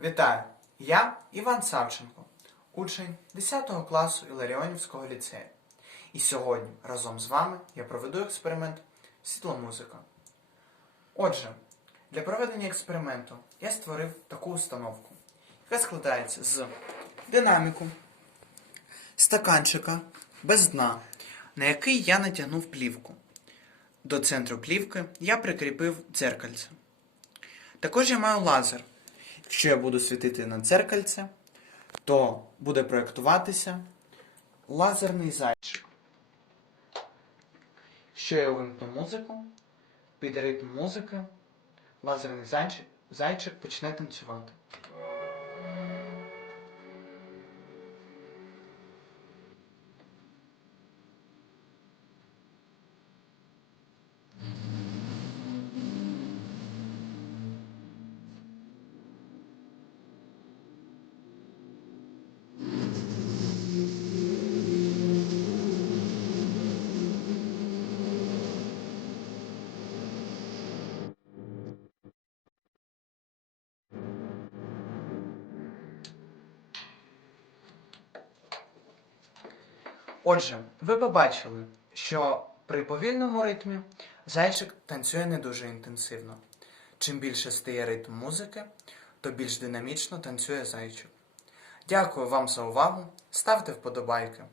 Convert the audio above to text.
Вітаю! Я Іван Савченко, учень 10 класу Іларіонівського ліцею. І сьогодні разом з вами я проведу експеримент світломузика. Отже, для проведення експерименту я створив таку установку, яка складається з динаміку, стаканчика без дна, на який я натягнув плівку. До центру плівки я прикріпив дзеркальце. Також я маю лазер. Якщо я буду світити на дзеркальце, то буде проєктуватися лазерний зайчик. Якщо я вимкну музику, під ритм музики, лазерний зайчик, зайчик почне танцювати. Отже, ви побачили, що при повільному ритмі зайчик танцює не дуже інтенсивно. Чим більше стає ритм музики, то більш динамічно танцює зайчик. Дякую вам за увагу. Ставте вподобайки.